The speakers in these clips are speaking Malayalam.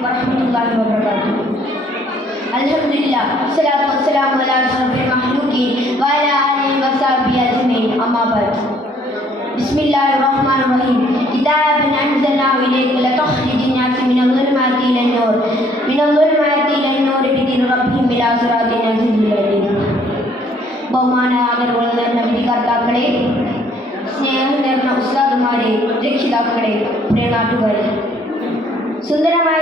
warahmatullahi wabarakatuh. Alhamdulillah, salatu wassalamu ala asyrafil makhluqin wa ala alihi wa sahbihi ajma'in. Amma ba'd. Bismillahirrahmanirrahim. Kitaban anzalnahu ilayka litukhrijan nasa minadh-dhulumati ilan-nur bi-idhni rabbihim ila siratin azizil hakim. ബഹുമാനാദരവുള്ള വിധികർത്താക്കളെ, സ്നേഹം നിറഞ്ഞ ഉസ്താദുമാരെ, രക്ഷിതാക്കളെ, പ്രിയ നാട്ടുകാരെ, സുന്ദരമായ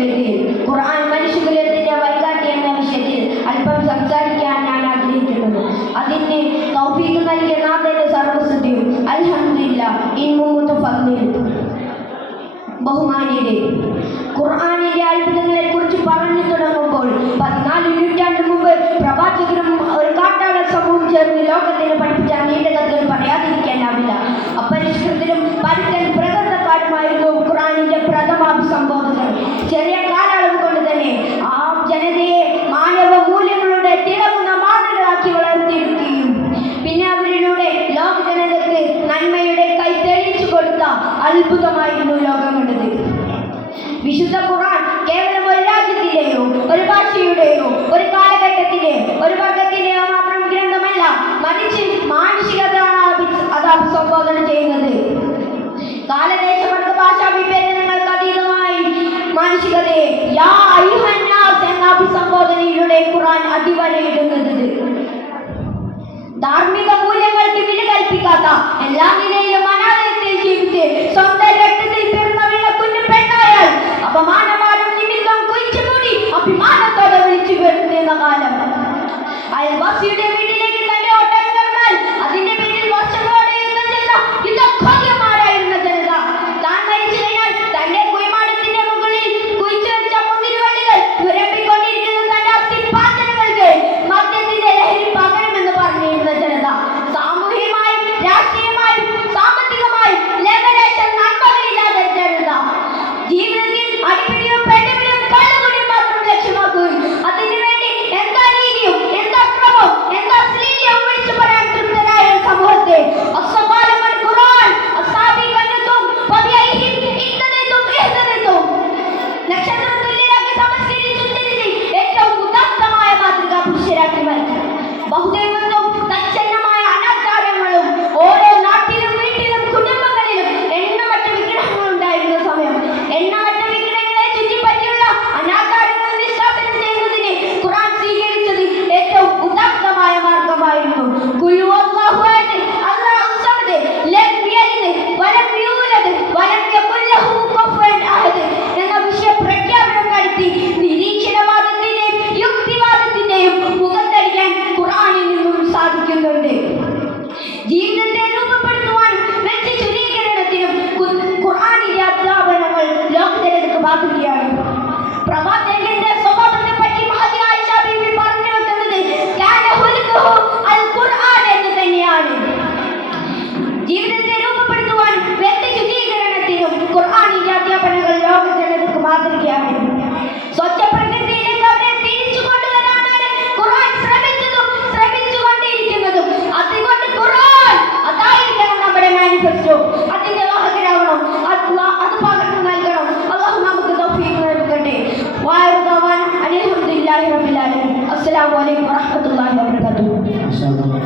വേദിയിൽ ഖുർആൻ മനുഷ്യകുലത്തിന്റെ വഴികാട്ടി എന്ന വിഷയത്തിൽ അല്പം സംസാരിക്കാൻ ഞാൻ ആഗ്രഹിക്കുന്നു. അതിന് തൗഫീഖ് നൽകിയ നാഥന്റെ സർവസ്തുതിയും അൽഹംദുലില്ലാഹ്. ബഹുമാനിയരെ, ഖുർആനിന്റെ അത്ഭുതങ്ങളെ കുറിച്ച് പറഞ്ഞു തുടങ്ങുമ്പോൾ 14 നൂറ്റാണ്ട് മുമ്പ് പ്രവാചകരും ഒരു കാട്ടാള സമൂഹം ചേർന്ന് ലോകത്തിന് പഠിപ്പിച്ച നീണ്ട കഥകൾ പറയാതിരിക്കാനാവില്ല. അപരിഷ്കൃതരും പരുക്കൻ പ്രകൃതക്കാരുമായിരുന്നു ഖുർആനിന്റെ പ്രഥമാഭിസംബോധകർ. ചെറിയ കാലയളവ് കൊണ്ട് തന്നെ ആ ജനതയെ മാനവ മൂല്യങ്ങളുടെ തിളങ്ങുന്ന മാതൃകളാക്കി വളർത്തിയെടുക്കുകയും പിന്നെ അവരിലൂടെ ലോക ജനതയ്ക്ക് നന്മയുടെ കൈ തെളിയിച്ചു കൊടുത്ത അത്ഭുതമായിരുന്നു ലോകം കണ്ടത്. വിശുദ്ധ ഖുർആൻ കേവലം ഒരു രാജ്യത്തിന്റെയോ ഒരു ഭാഷയുടെയോ ഒരു കാലഘട്ടത്തിലെ ഒരു വർഗത്തിന്റെയോ മാത്രം ഗ്രന്ഥമല്ല, മറിച്ച് മാനുഷികതയാണ് അത് അഭിസംബോധന ചെയ്യുന്നത്. കാലദേശവർഗ ഭാഷാ വിഭേദനങ്ങൾക്ക് അതീതമായി മാനുഷികതയെ യാ അയ്യുഹന്നാസ് എന്ന അഭിസംബോധനയിലൂടെ ഖുർആൻ അടിവരയിടുന്നത്. ധാർമ്മിക മൂല്യങ്ങൾക്ക് വില കൽപ്പിക്കാത്ത എല്ലാ നിലയിലും അനാഥത്തിൽ ജീവിച്ച് സ്വന്തം രക്തത്തിൽ പിറന്ന കുഞ്ഞു പെണ്ണായാൽ അപമാനമാനം നിമിത്തം കുഴിച്ചുകൂടി അഭിമാനത്തോടെ വിളിച്ചു വരുന്ന കാലം. അയൽവാസിയുടെ വീട്ടിലേക്ക് തന്റെ ഓട്ടം കടന്നാൽ അതിന്റെ പേരിൽ വർഷങ്ങളോടെ യുദ്ധം ചെയ്ത യുദ്ധഭോഗ്യമാരായിരുന്ന ജനത താൻ മരിച്ചു കഴിഞ്ഞാൽ തന്റെ കുഴിമാടത്തിന്റെ മുകളിൽ കുഴിച്ചു വെച്ച മുന്തിരിവള്ളികൾ തുരപ്പിക്കൊണ്ടിരിക്കുന്ന തന്റെ അസ്ഥിപാത്രങ്ങൾക്ക് മദ്യത്തിന്റെ ലഹരി പകരുമെന്ന് പറഞ്ഞിരുന്ന ജനത സാമൂഹികമായും രാഷ്ട്രീയമായും സാമ്പത്തികമായും ലേഖനേശം നന്മകളില്ലാത്ത ജനത ജീവിതത്തിൽ അടിപിടിയും പെണ്ണുപിടിയും കള്ളുകുടിയും മാത്രം ലക്ഷ്യമാക്കുകയും അതിനു വേണ്ടി എന്താ നീതിയും എന്താ ക്രമവും എന്താ ശ്രീലിയും വിളിച്ചു പറയാൻ തൃപ്തരായ സമൂഹത്തെ ഏറ്റവും ഉദാത്തമായ മാതൃകാ പുരുഷരാക്കി മാറ്റി. ബഹുദൈവത്വം തച്ഛന്നമായ അനാചാരങ്ങളും ഓരോ നാട്ടിലും വീട്ടിലും കുടുംബങ്ങളിലും എണ്ണമറ്റ വിഗ്രഹങ്ങൾ ഉണ്ടായിരുന്ന സമയം എണ്ണമറ്റ വിഗ്രഹങ്ങളെ ചുറ്റിപ്പറ്റിയുള്ള അനാചാരങ്ങൾ നിഷ്കാസനം ചെയ്യുന്നതിന് ഖുർആൻ സ്വീകരിച്ചത് ഏറ്റവും ഉദാത്തമായ മാർഗമായിരുന്നു. എന്ന വിഷയ പ്രഖ്യാപനം നടത്തി നിരീക്ഷണവാദത്തിന്റെയും യുക്തിവാദത്തിന്റെയും മുഖത്തടിക്കാൻ ഖുർആനിൽ നിന്നും സാധിക്കുന്നുണ്ട്. ജീവിതത്തെ രൂപപ്പെടുത്തുവാനും വ്യക്തിശുദ്ധീകരണത്തിനും ഖുർആനിന്റെ അധ്യാപനങ്ങൾ ലോകജനതയ്ക്ക് മാതൃകയാണ്. പ്രവാചകന്റെ സ്വഭാവത്തെ പറ്റി മഹദി ആയിഷ ബീവി പറഞ്ഞു വെക്കുന്നത് കാന ഖുൽഖുഹു അൽ ഖുർആൻ എന്ന് തന്നെയാണ്. ജീവിതത്തെ രൂപപ്പെടുത്തുവാനും വ്യക്തിശുദ്ധീകരണത്തിനും ഖുർആനിന്റെ അധ്യാപനങ്ങൾ ലോകജനതയ്ക്ക് മാതൃകയാണ്. സ്വച്ഛ